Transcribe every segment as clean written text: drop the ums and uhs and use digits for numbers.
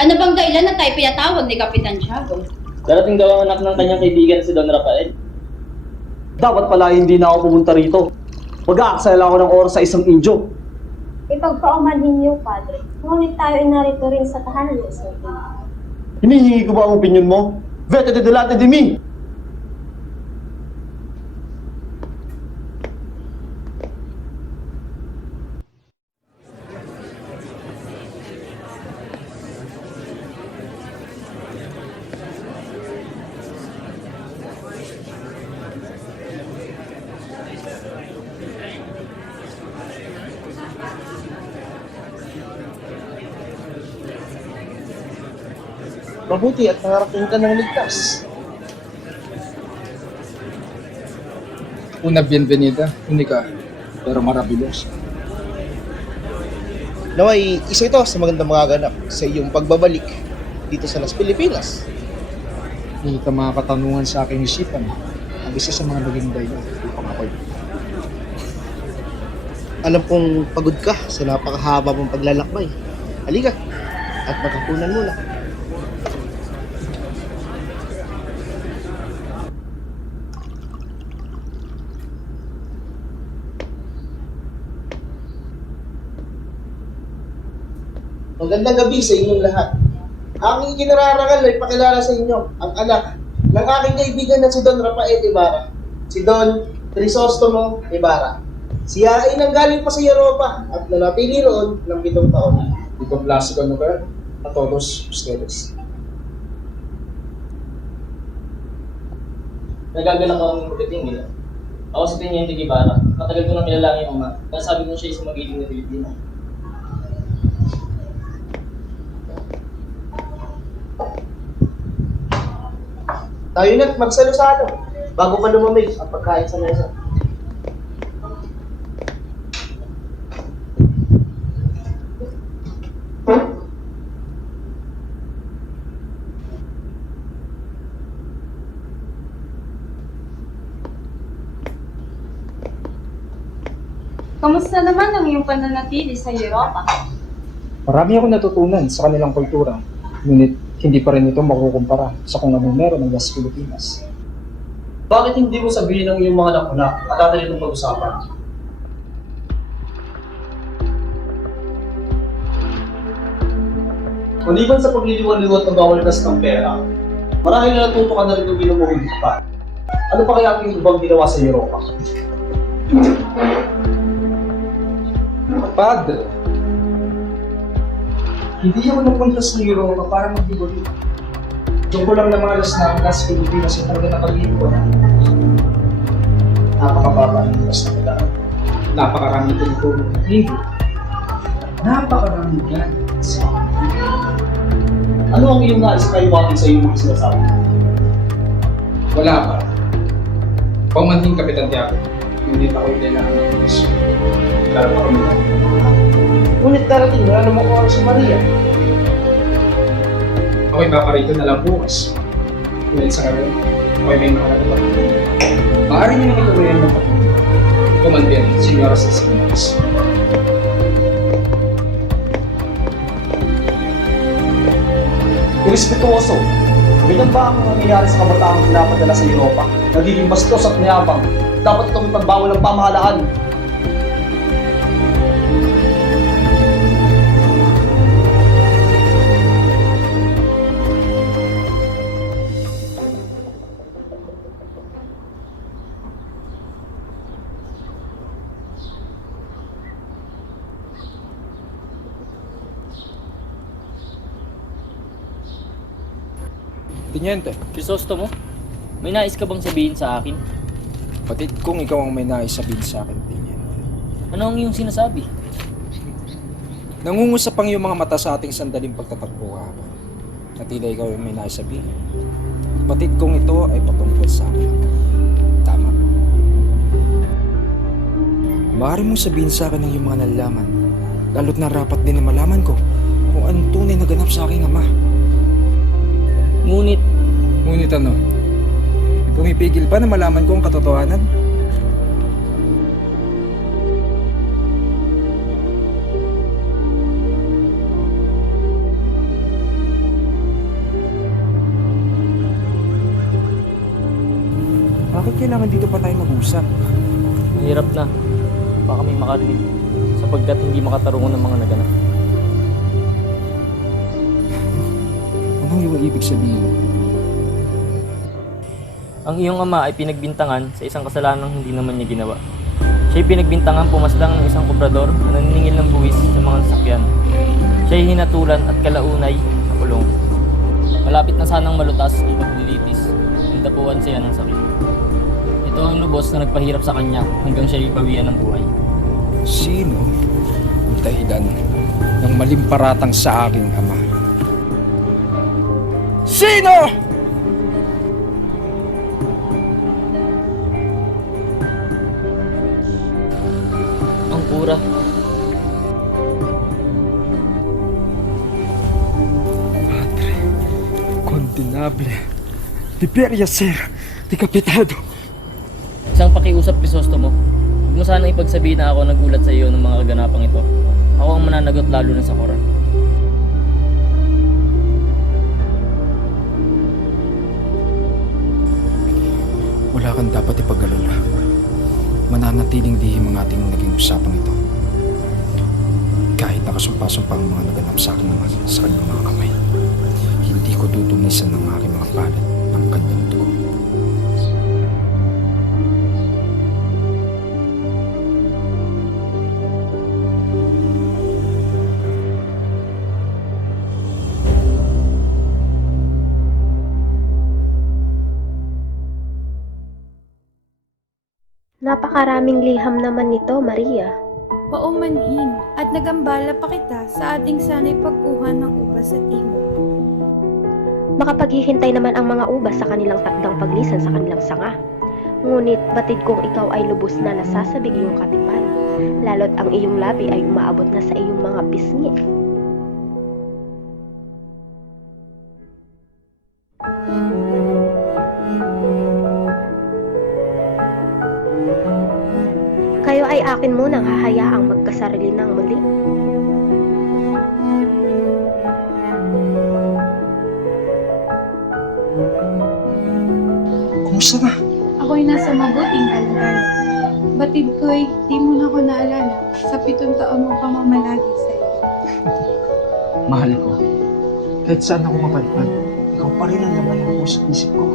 Ano bang dahilan na tayo pinatawag ni Kapitan Tiago? Darating daw ang anak ng kanyang kaibigan si Don Rafael. Dapat pala hindi na ako pumunta rito. Mag-aaksaya ako ng oras sa isang Indyo. Ipagpaumanhin niyo, Padre. Ngunit tayo ay narito rin sa tahanan ng Isang Pilipinas. Hinihingi ko ba ang opinion mo? Vete de delante de mí! Mabuti at nakarating ka ng ligtas. Una bienvenida, unika, pero marabilos. Naway, isa ito sa magandang magaganap sa iyong pagbabalik dito sa Las Pilipinas. Hindi ka mga katanungan sa aking isipan. Ang isa sa mga naging dahilan upang ako'y Alam kong pagod ka sa napakahaba mong paglalakbay. Halika, at magkapunan muna. Magandang gabi sa inyong lahat. Aking kinararangal ay pakilala sa inyo ang anak ng aking kaibigan na si Don Rafael Ibarra. Si Don Crisostomo Ibarra. Siya ay nanggaling pa sa Europa at nanatili roon ng 7 taon. Itong plasiko ano ka, a todos ustedes. Nagagalak ako ng marketing nila. Ako si Teniente Guevara. Matagal ko nang kilala ang iyong ama. Nasabi ko siya isang magiging na Pilipino. Tayo na't magsalo-salo bago pa lumamig ang pagkain sa mesa. Kamusta naman ang iyong pananatili sa Europa? Marami akong natutunan sa kanilang kultura, ngunit hindi pa rin ito makukumpara sa kung anong meron ng Las Pilipinas. Bakit hindi mo sabihin ng iyong mga nakuna at atin itong pag-usapan? Maliban sa pagliliwan-liwat ng bawal gas ng pera, marahil na natuto ka na rin yung binumuhod pa. Ano pa kaya ang ibang ginawa sa Europa? Padre, hindi ako napunta sa Europa para magbibuli. Doon ko lang namalas na ang Las Pilipinas ay talaga nakalimutan. Napakababa ng oras na pagdaan. Napakarami ko nito ng libo. Napakarami yan. Ano ang iyong nais na iwatin sa iyong mga sinasabi? Wala pa. Paumanhin Kapitan Tiago. Ngunit ako'y kailangan ng pulis. Para makamit. Ngunit darating na namang oras sa Maria. Ako'y paparito na lang bukas. Ngunit sa ngayon, ako'y may makalala. Maaari niyo nang ituloy ang mga Kumandir, Senyora Cecilia. Irespetuoso, bilang ba ang nangyayari sa kabataang pinapadala sa Europa? Nagiging bastos at mayabang. Dapat itong ipagbawal ng pamahalaan. Teniente, Crisostomo, may nais ka bang sabihin sa akin? patid kung ikaw ang may nais sabihin sa akin, Teniente. Ano ang iyong sinasabi? Nangungusap ang iyong mga mata sa ating sandaling pagtatakbo kahapon. At tila ikaw ang may nais sabihin. Patid kung ito ay patungkol sa akin. Tama. Maaari mong sabihin sa akin ang iyong mga nalalaman. Lalo't narapat din na malaman ko kung anong tunay na ganap sa aking ama. Ngunit, Ngunit ano? May pumipigil pa na malaman ko ang katotohanan? kailangan dito pa tayo mag-usap? Mahirap na. Baka may makarinig sapagkat hindi makatarungan ng mga naganap. Anong yung ibig sabihin? Ang iyong ama ay pinagbintangan sa isang kasalanang hindi naman niya ginawa. Siya'y pinagbintangan pumaslang ng isang kubrador na naniningil ng buwis sa mga sasakyan. Siya'y hinatulan at kalaunay na kulong. Malapit na sanang malutas ang paglilitis, dapuan siya ng sakit. Ito ang lubos na nagpahirap sa kanya hanggang siya'y bawian ng buhay. Sino ang dahilan ng maling paratang sa aking ama? Sino? Ang kura. Padre, condenable, debería ser decapitado. Isang pakiusap, Crisostomo. Huwag mo sana ipagsabihin na ako nagulat sa iyo ng mga kaganapang ito. Ako ang mananagot lalo na sa kora. Wala kang dapat ipag-alala. Mananatiling dihim ang ating naging usapang ito. Kahit nakasumpa-sumpa ang mga naganap sa akin sa kanyang mga kamay, hindi ko dudunisan ng aking mga palat ng kanyang dugo. Napakaraming liham naman nito, Maria. Paumanhin at nagambala pa kita sa ating sanay pagkuha ng ubas sa timog. Makapaghihintay naman ang mga ubas sa kanilang takdang paglisan sa kanilang sanga. Ngunit batid kong ikaw ay lubos na nasasabig iyong katipan, lalo't ang iyong labi ay umaabot na sa iyong mga pisngi. Kayo ay akin munang hahayaang magkasarili ng muli. Kumusta na? Ako'y nasa mabuting kalagayan. Batid ko'y di mo na ako naalala sa 7 taon mong pamamalagi sa iyo. Mahal ko. Kahit saan ako mapadpad, ikaw pa rin ang laman ng puso't isip ko.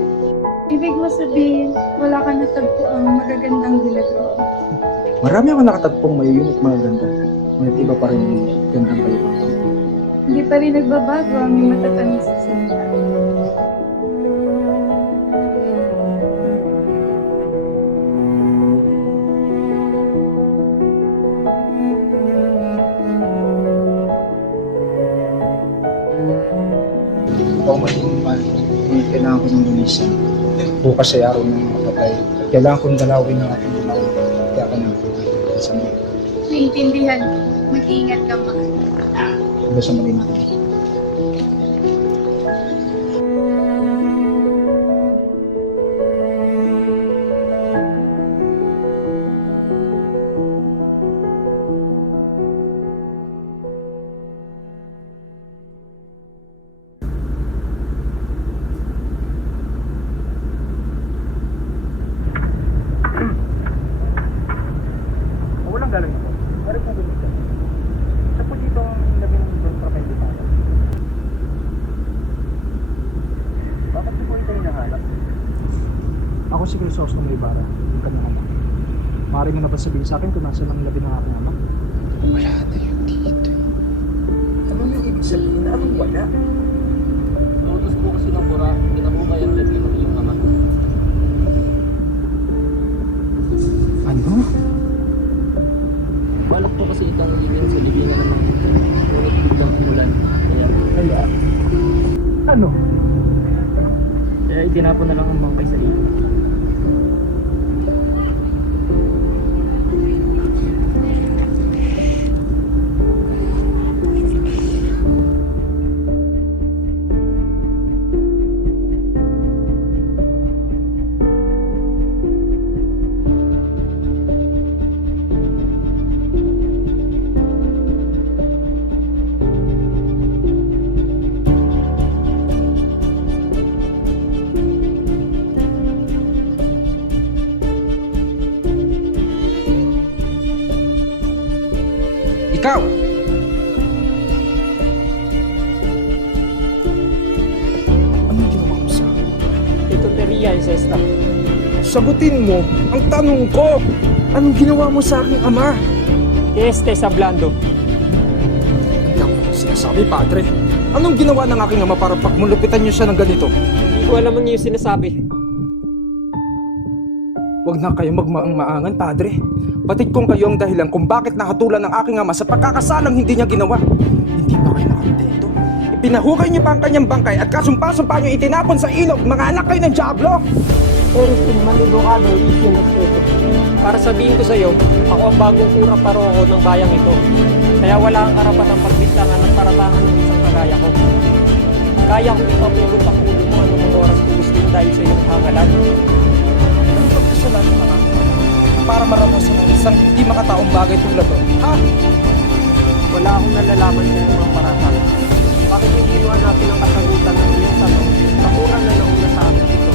Ibig mo sabihin, wala ka natagpo ang magagandang dilagro. Marami ako nakatagpong mayuyun at mga ganda. Ngunit iba pa rin yung gandang kayo. Hindi pa rin nagbabago ang iyong matatamis sa salita. Ikaw maging mahal. Ngunit kailangan ko ng lumisan. Bukas ay araw ng mga patay. Kailangan kong dalawin ng ating bumaw. Kaya ka na. Sa mga. Naiintindihan ko. Mag-iingat ka, mahal. Hanggang sa mali natin. Walang galing ako. Meron po bumita. Siya po dito ang labi ng ibang propente tayo. Bakit po ito hinahanap? Ako si Crisostomo Ibarra, yung kanyang ama. Maaari mo na ba sabihin sa akin kung nasa ng labi ng aking ama? Wala na yun dito. Anong yung ibig sabihin? Anong wala? Nautos po kasi ng kura, kinabukay ang labi ng iyong ama. Ano? Balak po kasi itong ilibing sa libingan ng mga ito. Ngunit biglang umulan. Kaya? Ano? Kaya itinapon na lang ang bangkay sa ilog. Ikaw! Anong ginawa mo sa akin? Ito Teria, Sesta. Sagutin mo ang tanong ko! Anong ginawa mo sa aking ama? Este Sablando. Hindi ako sinasabi, padre. Anong ginawa ng aking ama para pagmulupitan niyo siya ng ganito? Hindi ko alam ano yung sinasabi. Huwag na kayo magmaang-maangan, padre. Batid kong kayo ang dahilan kung bakit nakatulan ng aking ama sa pagkakasalang hindi niya ginawa. Hindi ba kayo nakontento? Ipinahukay niyo pa ang kanyang bangkay at kasumpa-sumpa niyo itinapon sa ilog. Mga anak kayo ng Diablo! Para sabihin ko sa iyo, ako ang bagong kura paroko ng bayang ito. Kaya wala kang karapatang pagbintangan at paratangan ng isang kagaya ko. Kaya kong ipapulot ang ulo mo anong oras kung gusto mo dahil sa iyong hangalan. Ang pagkasalanan ng aking ama para maranasan ang isang hindi makataong bagay tulad to. Ha? Wala akong nalalaman sa iyong mga paratang. Bakit hindi mo hanapin ang kasagutan ng iyong tanong sa kura na nauna sa amin ito?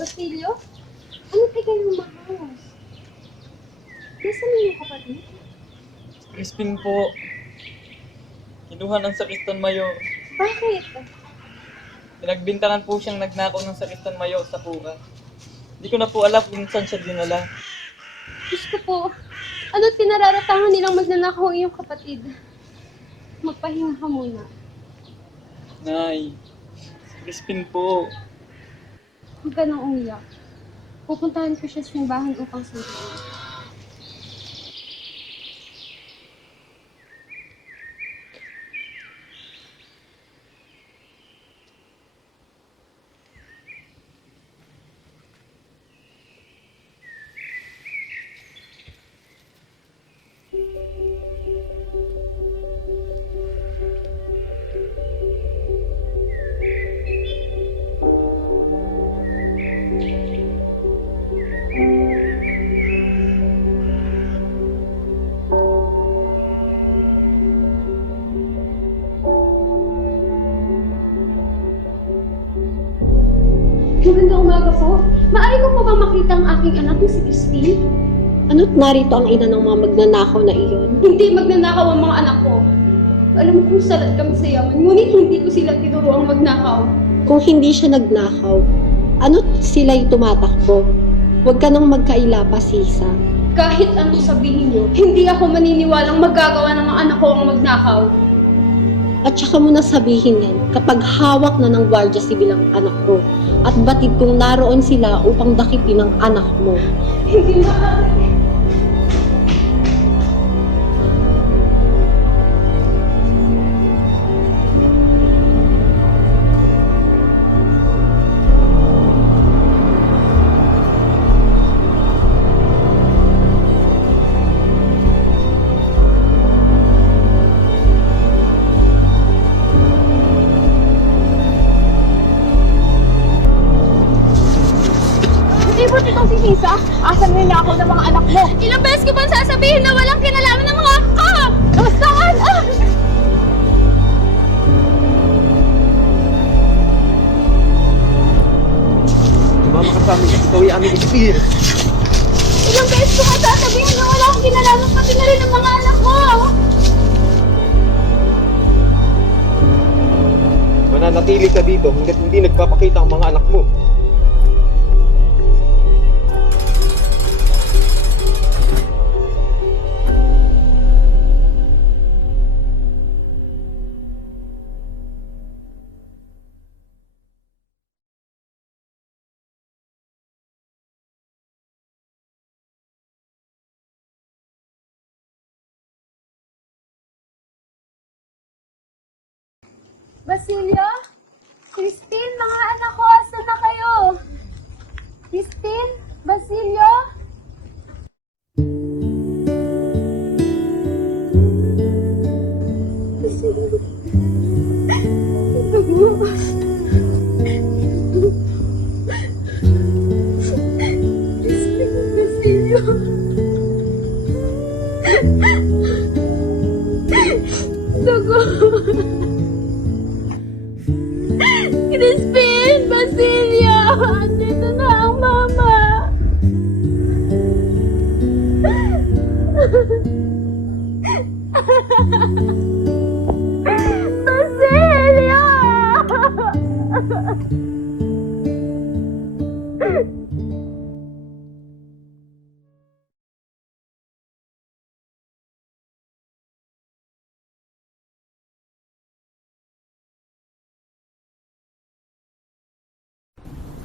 Basilio? Ano tagal mo mahawas? Nasaan yung kapatid? Crispin po. Kinuha ng Sakristan Mayo. Bakit? Pinagbintangan po siyang nagnakaw ng Sakristan Mayo sa pura. Hindi ko na po alam kung saan siya dinala. Diyos ko po, ano't pinararatangan nilang magnanakaw ang iyong kapatid? Magpahinga ka muna. Nay, Crispin po. Huwag ka nang umiyak. Pupuntahan ko siya sa simbahan upang sundin. Magandang umaga po. Maaari ko po ba makita ang aking anak na si Christine? Ano't narito ang ina ng mga magnanakaw na iyon? Hindi magnanakaw ang mga anak ko. Alam kong salat kami sa yaman, ngunit hindi ko sila tinuruang magnakaw. Kung hindi siya nagnakaw, ano't sila'y tumatakbo? Huwag ka nang magkaila pa, Sisa. Kahit anong sabihin niyo, hindi ako maniniwalang magagawa ng mga anak ko ang magnakaw. At saka mo na sabihin yan kapag hawak na ng Guardia Civil ang anak ko at batid kung naroon sila upang dakipin ang anak mo. Hindi maaari. Ibot itong si Sisa, asan nila ako ng mga anak mo? Ilang beses ko bang sasabihin na walang kinalaman ng mga ka? Saan? Tumama ka sa amin at ikaw ay aming isipin. Ilang beses ko bang sasabihin na wala akong kinalaman pati na rin ng mga anak mo? Mananatili ka dito hanggat hindi nagpapakita ang mga anak mo. Basilio? Christine, mga anak ko, asan na kayo? Christine? Basilio? Basilio? Dugo. Crispin! Basilio! Andito na ang mama! Basilio!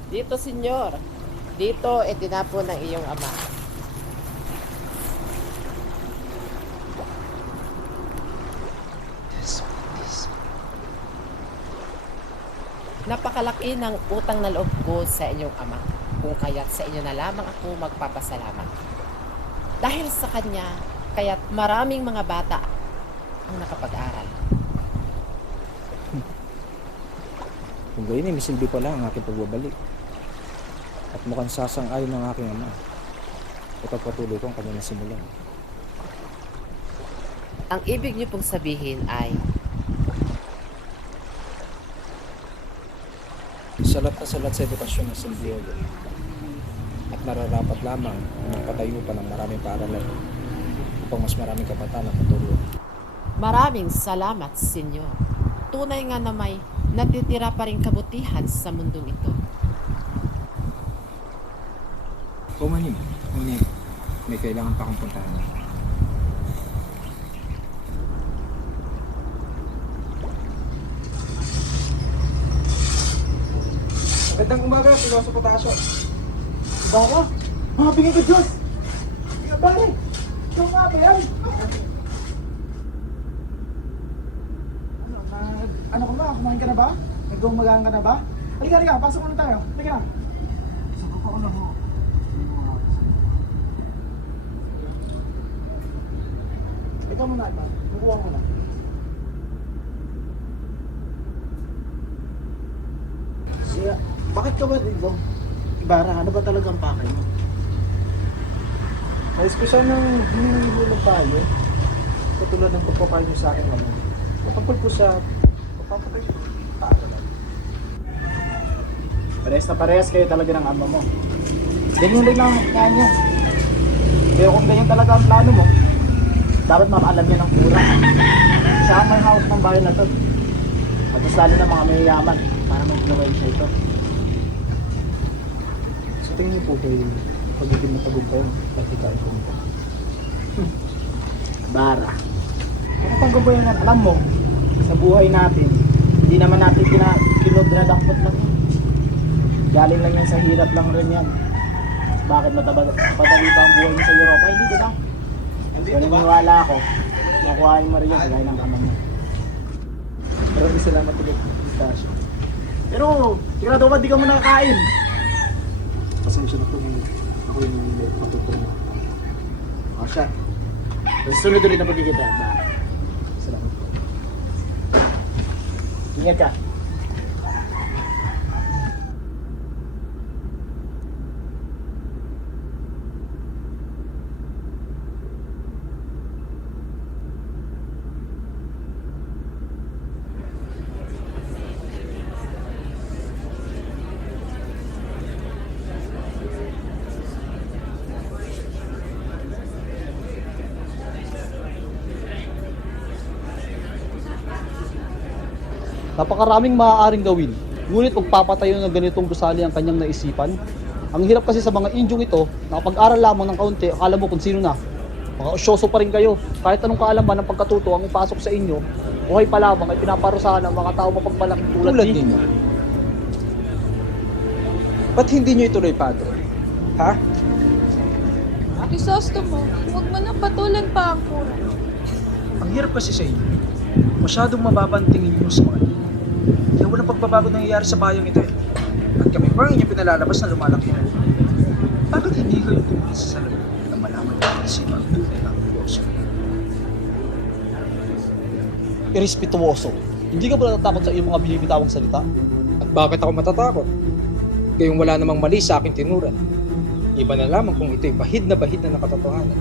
Dito, senyor. Dito, itinapon ng iyong ama. Napakalaki ng utang na loob ko sa inyong ama. Kung kaya't sa inyo na lamang ako magpapasalamat. Dahil sa kanya, kaya't maraming mga bata ang nakapag-aral. Kung gayon may silbi pala ang aking pagbabalik. At mukhang sasang-ayon ng aking ama. Ipagpatuloy ko ang kanyang simulan. Ang ibig niyo pong sabihin ay Salat na salat sa edukasyon ng San Diego. At nararapat lamang na magpatayo pa ng maraming paaralan upang mas maraming kabataan ang matulungan. maraming salamat, senyor. Tunay nga na may natitira pa rin kabutihan sa mundong ito. Kumanim, ngunit may kailangan pa akong puntahan. Magandang umaga, Piloso Potasio. Baka, mga bingin ko Diyos! Mga bari, yung nga ba yan? Ano ka ba? Kumain ka na ba? Nagdumagaan ka na ba? Halika, halika, pasok muna tayo. Halika na. Pasok ako na ho. Ikaw muna, Ibar. Nakuha mo na. Siya, bakit ka ba dito? Ibarra, ano ba talaga ang pakay mo? Nais ko sanang hiningi mo ng payo. Katulad ng pagpapayo niyo sa akin naman. Kapag po siya, papapatay siya. Paaralan. Parehas na parehas kayo talaga ng ama mo. Ganyan rin lang ang kaya niyo. Kaya kung ganyan talaga ang plano mo, dapat makaalam niya ng pura. Siya ang may hawak ng bayan na to. At mas lalo na mga mayayaman para mag-gawin siya ito. Sa tingin niyo po kay pagiging matagumpay ang pagkikain ko nito? Bara. Kung paggubayan yan, alam mo, sa buhay natin, hindi naman natin kinodradakpot lang yan. Galing lang yan sa hirap lang rin yan. Bakit madali pa ang buhay niyo sa Europa? Hindi ko ba? So naniniwala ako, makuhain mo rin yan kagaya ng ama mo. Maraming salamat ulit, Tasha. Pero, sigurado ba di ka mo nakakain? Pasensya na po ako yung matutulungan. O siya. Sunod ulit na pagkikita. Salamat po. Ingat ka. Napakaraming maaaring gawin. Ngunit magpapatayo ng ganitong gusali ang kanyang naisipan. Ang hirap kasi sa mga Indyong ito, nakapag-aral lamang ng kaunti, akala mo kung sino na. Mga osyoso pa rin kayo. Kahit anong kaalaman ng pagkatuto ang ipasok sa inyo, buhay pa lamang ay pinaparusahan ng mga tao mapagmalaki tulad ninyo. Ba't hindi nyo ituloy, Padre? Ha? Crisostomo, huwag mo nang patulan pa ang kura. Ang hirap kasi sa inyo. Masyadong mababantingin nyo sa mga eh walang pagbabago nangyayari sa bayang ito eh. At kami pa ang inyong pinalalabas na lumalaki na. Bakit hindi kayo tumakas sa salamin na malaman niyo ang sino ang tunay ng negosyo? Irespetuoso. Hindi ka ba natatakot sa iyong mga binibitawang salita? At bakit ako matatakot? Gayong wala namang mali sa aking tinuran. Iba na lamang kung ito'y bahid na nakatotohanan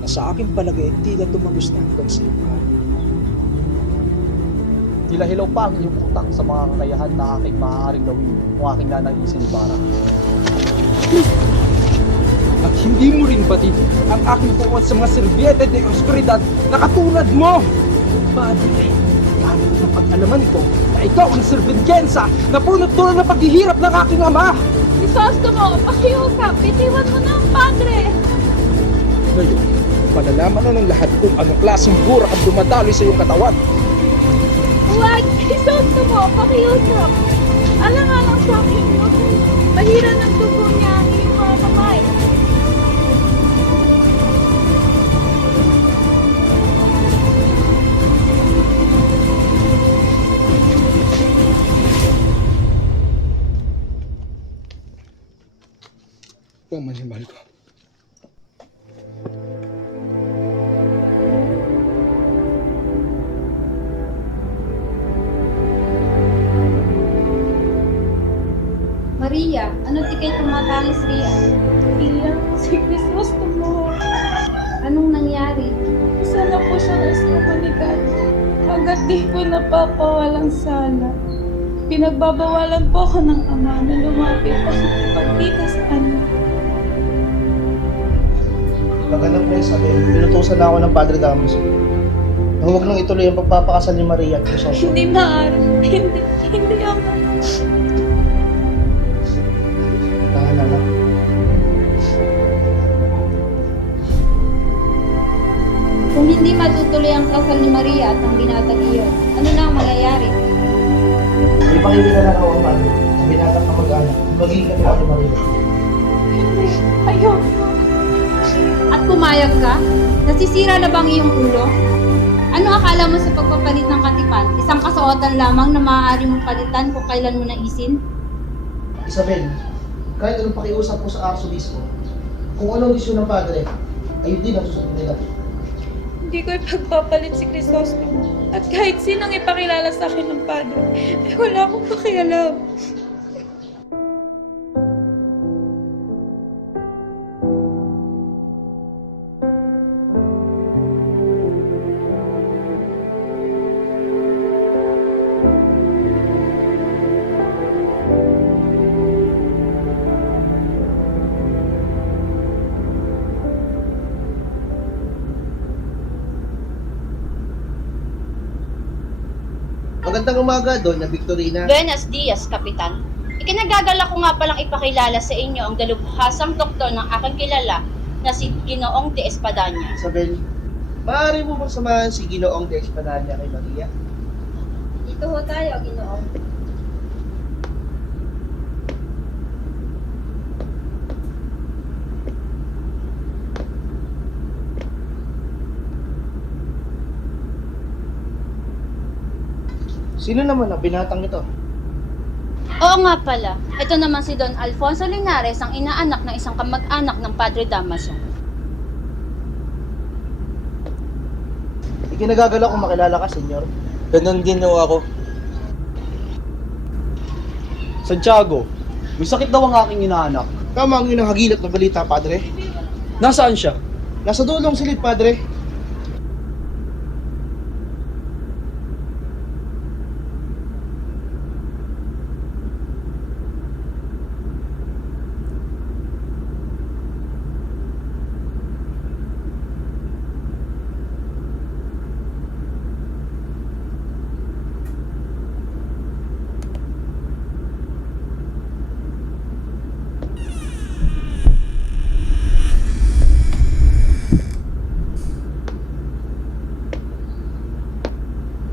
na sa aking palagay ay tila tumagos na hanggang sa iyong hari. Tila hilaw pa ang iyong utak sa mga kakayahan na aking maaaring gawin kung aking nanaisin, Ibarra. At hindi mo rin batid ang aking puwan sa mga serviete de oscuridad na katulad mo! Padre, kahit na pag-alaman ko na ikaw ang serbenyensa na punot dulo ng paghihirap ng aking ama! Crisostomo, pakiusap. Bitiwan mo na ang padre. Ngayon, malalaman na ng lahat kung anong klaseng burak ang dumadaloy sa iyong katawan. Huwag! Crisostomo, pakiusap. Alang-alang sa akin mo. Mahira ng dugo niya ang iyong mga kamay. Pamanimal ko. Maria, ano di kayo tumatangis riyan? Iya, si Crisostomo. Anong nangyari? Isa na po siya nagsumunikat. Hanggat di ko napapawalang sala. Pinagbabawalan po ako ng ama na lumapit at ipagkita sa kanya. Magandang po Isabel, pinutusan na ako ng Padre Damaso na huwag nang ituloy ang pagpapakasal ni Maria at Crisostomo. Hindi maaari. Hindi ama. Tahan na. Kung hindi matutuloy ang kasal ni Maria at ng binatang iyon, ano na ang mangyayari? May pakibigyan na ako ang Padre, ang binatang na mag-anak, magiging kanila ni Maria. Hindi. Ayoko. At pumayag ka? Nasisira na bang iyong ulo? Ano akala mo sa pagpapalit ng katipan? Isang kasuotan lamang na maaari mong palitan kung kailan mo naisin? Isabel, kahit anong pakiusap ko sa Arsobispo, kung anong desisyon ng Padre, ayun din ang susunod nila. Hindi ko ipagpapalit si Crisostomo. At kahit sinang ipakilala sa akin ng padre, ay wala akong pakialam. Magandang umaga, Donna Victorina. Buenos dias, Kapitan. Ikinagagala ko nga palang ipakilala sa inyo ang dalubhasang doktor ng aking kilala na si Ginoong de Espadaña. Isabel, maaari mo bang samahan si Ginoong de Espadaña kay Maria? Dito ho tayo, Ginoong. Sino naman ang binatang ito? Oo nga pala, ito naman si Don Alfonso Linares, ang inaanak ng isang kamag-anak ng Padre Damaso. Ikinagagala kong makilala ka, senyor. Ganon din ho ako. Santiago, may sakit daw ang aking inaanak. Tama ang inang hagilap na balita, Padre. Nasaan siya? Nasa dulong silid, Padre.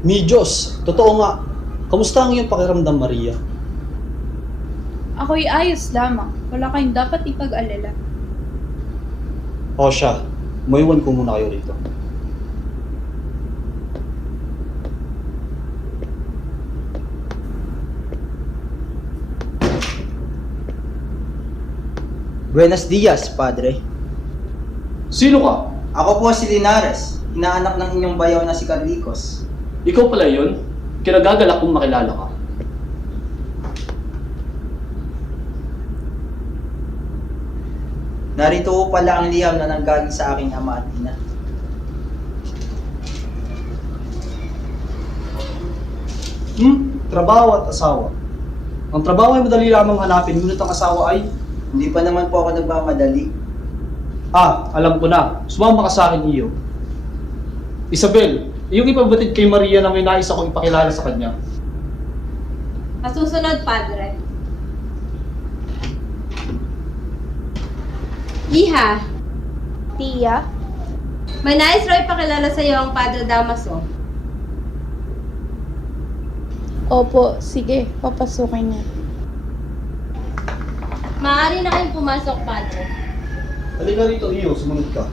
Mi Diyos, totoo nga. Kamusta ang iyong pakiramdam, Maria? Ako'y ayos lamang. Wala kayong dapat ipag-alala. O siya, maiwan ko muna kayo rito. Buenos dias, Padre. Sino ka? Ako po si Linares, inaanak ng inyong bayaw na si Carlicos. Ikaw pala yun? Kinagagalak kung makilala ka. Narito po pala ang liham na nanggaling sa aking ama at ina. Trabaho at asawa. Ang trabaho ay madali lamang hanapin, ngunit ang asawa ay... Hindi pa naman po ako nagmamadali. Alam ko na. Sumama ka sa akin, iyo. Isabel, iyong ipabatid kay Maria na may nais akong ipakilala sa kanya. Masusunod, Padre. Iha, Tia, may nais raw ipakilala sa iyo ang Padre Damaso. Opo, sige, papasukin niya. Maaari na kayong pumasok, Padre. Halika rito, iyo. Sumunod ka.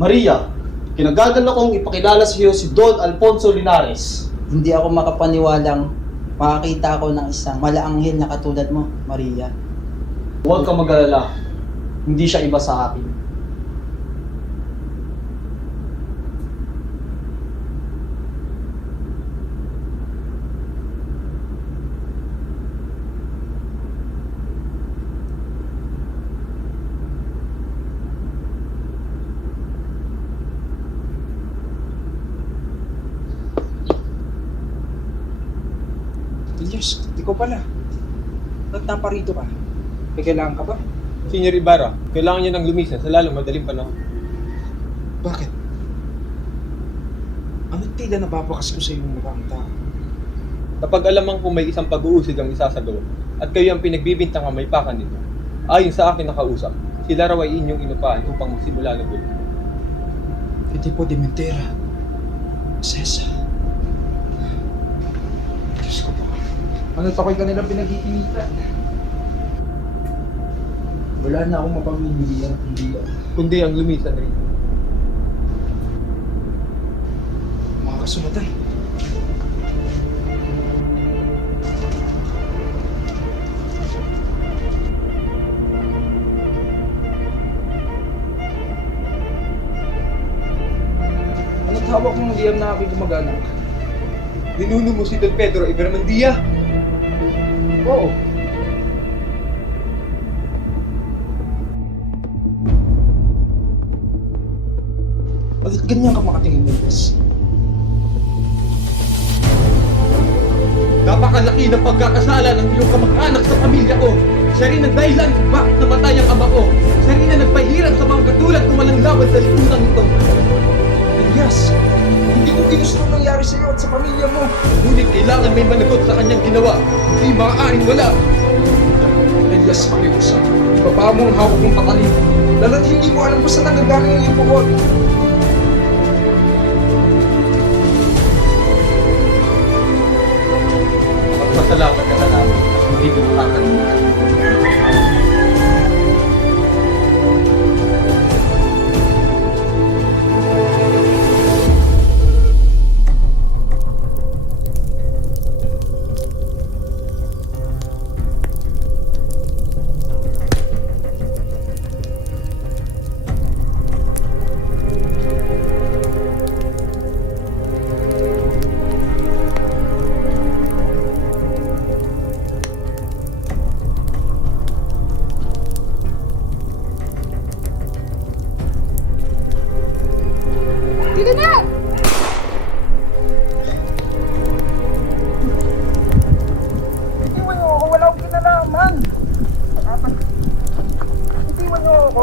Maria, kinagagal akong ipakilala sa iyo si Don Alfonso Linares. Hindi ako makapaniwalang makakita ako ng isang malaanghel na katulad mo, Maria. Huwag kang mag-alala. Hindi siya iba sa akin. Elias, ikaw pala. Ba't naparito ka? May kailangan ka ba? Senior Ibarra, kailangan niya ng lumisan sa lalong madaling panahon. Bakit? Ano tila nababakas ko sa iyong mukhang tao? Kapag alamang kung may isang pag-uusig ang isasagawa at kayo ang pinagbibintang may pakan nito, ayon sa akin nakausap, sila raw ay inyong inupahan upang magsimula ng gulo. Tipo de Mentera. Cesar. Diyos ko po. Ano takoy kanilang pinag-iinitan? Wala na akong mapamimilihan, hindi yan. Kundi ang lumisan rin. Mga kasulatan. Ano't hawak mong liyam na aking kumag-anak? Ninuno mo si Don Pedro Ibermandia! Oo. Bakit ganyan ka makatingin, Elias? Napakalaki ng pagkakasala ng iyong kamag-anak sa pamilya ko. Siya rin ang dahilan kung bakit namatay ang ama ko. Siya rin ang nagpahirap sa mga katulad kung walang laban sa lipunan ito. Elias, hindi ko ginusto ang nangyari sa iyo at sa pamilya mo. Ngunit kailangan may managot sa kanyang ginawa. Hindi maaaring wala. Elias, pakiusap. Baba mo ang hawak mong patalin. Lalo't hindi mo alam kung saan nagagaling ang iyong bukod. Magpasalamat ka na namin at hindi mo kakalimutan. Itiwan niyo ako, wala akong kinalaman. Itiwan niyo ako.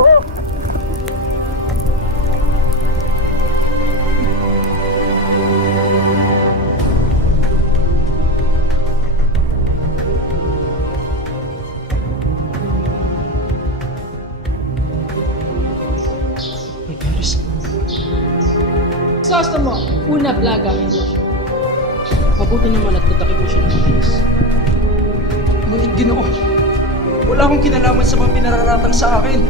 Hey, Paris. Sasta mo, una plaga ang Diyos. Mabuti naman at tatakip mo siya ng mabilis. Ngunit Ginoo, wala akong kinalaman sa mga pinararatang sa akin.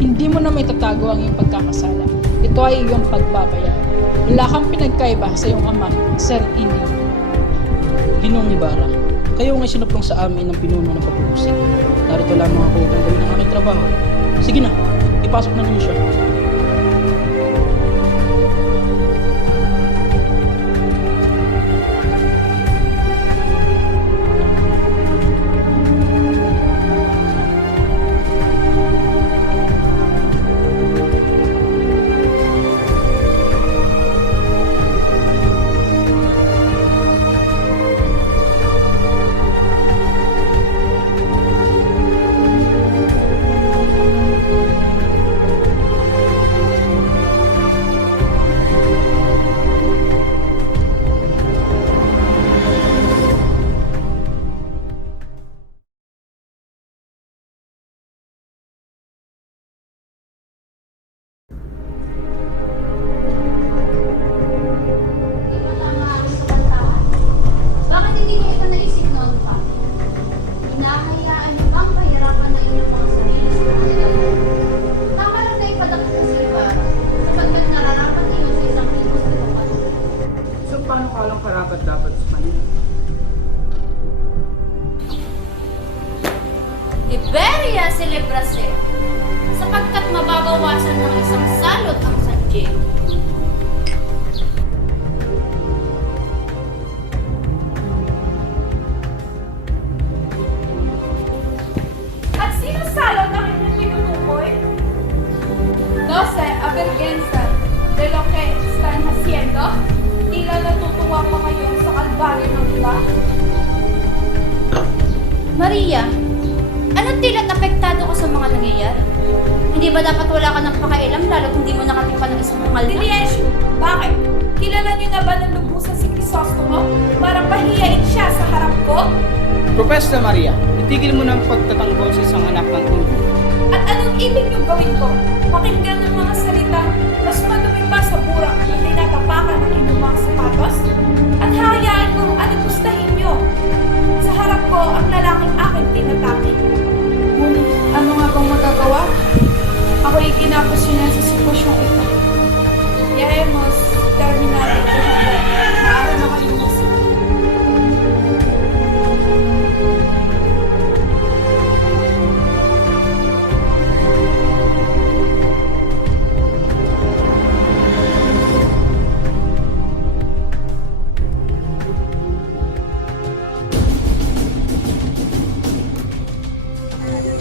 Hindi mo na may tatago ang iyong pagkakasala. Ito ay iyong pagbabayaran. Wala kang pinagkaiba sa iyong ama Sir Ili, Ginoong Ibarra, kayo ang isinuplong sa amin ng pinuno ng pag-uusig. Narito lamang ako upang gawin ang aking trabaho. Sige na, ipasok na ninyo siya. Bakit hindi mo ito naisip noon pa? Hinahayaan niyo bang pahirapan na inyong mga sarili sa kanilang? Tama lang na ipadakit sa silba sapagkat nararapat niyo sa isang himos na kapatid. So paano ka lang karapat dapat sa kanila? Liberia Celebrase sapagkat mababawasan ng isang salot ang sanjay. At sino salot ang inyong tinutukoy? 12 Avergüenza de lo que están haciendo? Tila natutuwa pa kayo sa kalbaryo ng iba? Maria, anong tila apektado ka sa mga nangyayari? Hindi ba dapat wala ka ng pakialam lalo't hindi mo nakatipan ng isang mahal na? Diliensyo, bakit? Kilala niyo na ba ng lubusan si Crisostomo para pahiyain siya sa harap ko? Propesta Maria, itigil mo na ang pagtatanggol sa isang anak ng ulo. At anong ibig niyong gawin ko? Pakinggan ng mga salita mas madumi pa sa burang na tinatapakan ng inyong mga sapatos? At hahayaan kong gustahin niyo? Sa harap ko ang lalaking aking tinatake. Ngunit ano nga bang magagawa? Ako'y ginapasyonan sa sitwasyong ito. Yahemos, terminal ito. Maaari na kayong masip.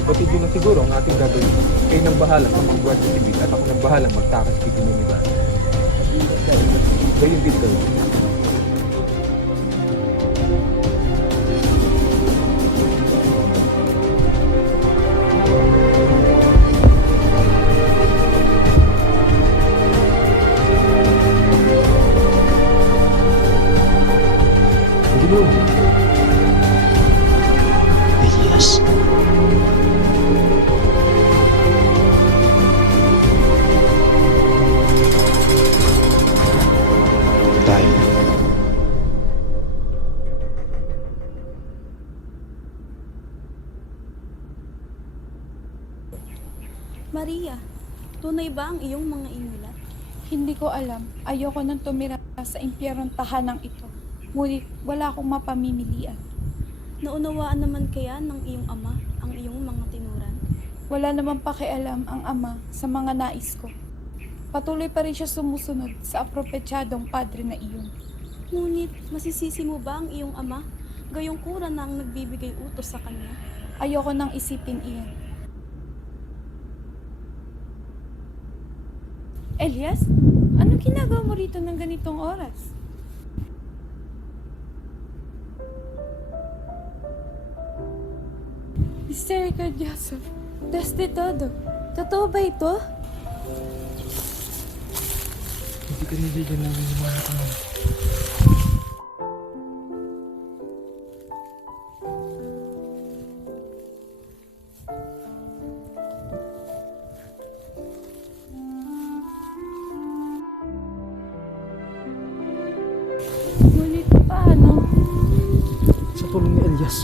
Batid yun na siguro ang ating gagawin. Kayo nang bahalang kapagbuhat sa tibig at ako nang bahalang magtakas kay Ginong Ibarra. Gayun din kayo. Ginong! Elias? Tayo. Maria, tunay ba ang iyong mga inulat? Hindi ko alam. Ayoko nang tumira sa impyerong tahanang ito. Ngunit wala akong mapamimilian. Naunawaan naman kaya ng iyong ama ang iyong mga tinuran? Wala namang pakialam ang ama sa mga nais ko. Patuloy pa rin siya sumusunod sa apropetsyadong padre na iyon. Ngunit masisisi mo ba ang iyong ama? Gayong kura na ang nagbibigay utos sa kanya? Ayoko nang isipin iyan. Elias, anong ginagawa mo rito ng ganitong oras? Hysterica Joseph, deste todo. Totoo ba ito? Hindi ka nabigyan namin yung mga nakamang. Ngunit paano? Sa tulong ni Elias,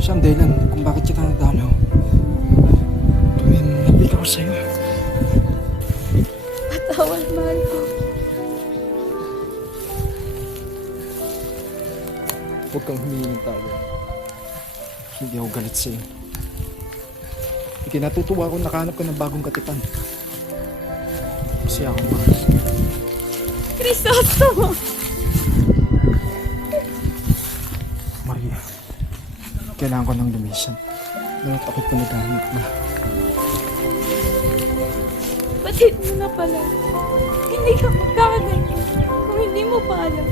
siya ang dahilan kung bakit kita nadalaw. Tuwing nabig ako sa'yo. Patawad, mahal ko. Huwag kang humingi ng tawad. Hindi ako galit sa'yo. Ikinatutuwa ko nakahanap ka ng bagong katipan. Kasi ako mahal. Crisostomo! Maria, kailangan ko ng lumisan. Ngayon ako'y pinaghahanap na. Batid mo na pala. Hindi ka magkakaganyan kung hindi mo pa alam.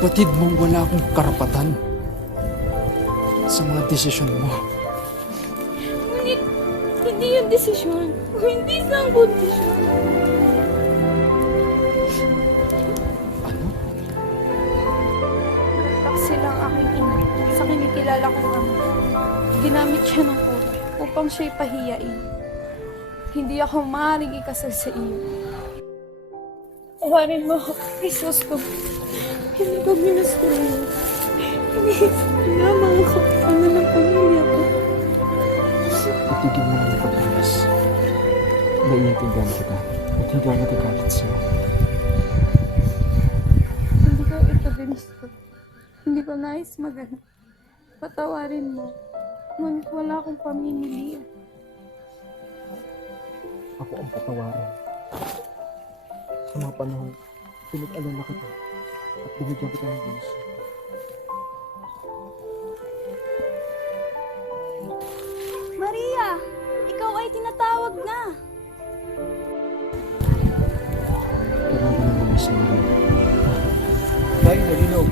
Batid mong wala akong karapatan sa mga desisyon mo. Ngunit, hindi yung desisyon. Kung hindi sa ang kondisyon. Ano? Taksi lang aking ina sa kinikilala kong ama. Ginamit siya ng kura upang siya'y pahiyain. Hindi ako maaaring ikasal sa iyo. Tawarin mo ako, Crisostomo. Hindi ko ginusto yun. Hindi lamang ako ano ng pamilya ko. Itigil mo ang pagkakas. Naiintindihan kita at hindi ako nagagalit sa'yo. Hindi ko ito ginusto. Hindi ko nais magano. Patawarin mo. Ngunit wala akong pamimilian. Ako ang patawarin. Sa mga panahon, pinag-alala kita at binigyan kita ng Diyos. Maria! Ikaw ay tinatawag na! Kailangan ko ng lumisan na rin. Dahil nalinog.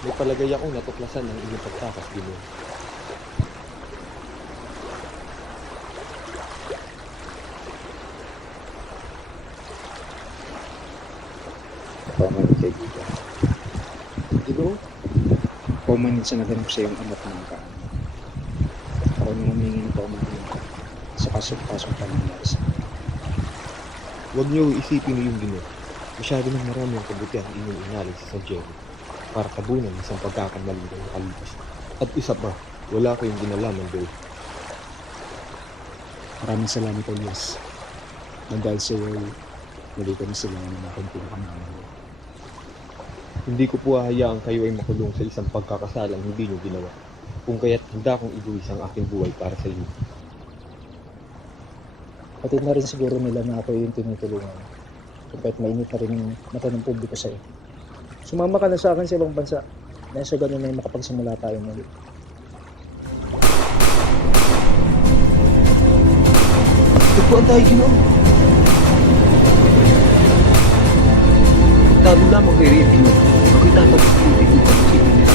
May palagay akong natuklasan ng inyong pagtakas, Ginoo. Paumanin kay Gita. Ginoo? Paumanin sa naganap sa iyong amat ng kaan. Ako nang humingi ng paumanin ka sa kasong-kasong pangyayari sa akin. Huwag niyo isipin yung Ginoo. Masyado ng marami ang kabutihan ang inyong inalay sa Santiago para tabunan ng isang pagkakamali ng nakalipas. At isa pa, wala kayong ginalaman doon. Maraming salamat, Elias. Na dahil sa iyo, muli kami sila ng aking pinakamahal. Hindi ko po hahayaan kayo ay makulong sa isang pagkakasalang hindi niyo ginawa. Kung kaya't handa kong ibuwis ang aking buhay para sa inyo. Patid na rin siguro nila na ako yung tinutulungan. Kung kahit mainit na rin yung mata ng publiko sa'yo. Sumama ka na sa akin sa ibang bansa. Dahil sa ganun ay makapagsimula tayo muli. Tagpuan tayo, Ginoo! Talo lamang kay Rio, Ginoo. Ako'y tatapos kong ikutan sa inyo.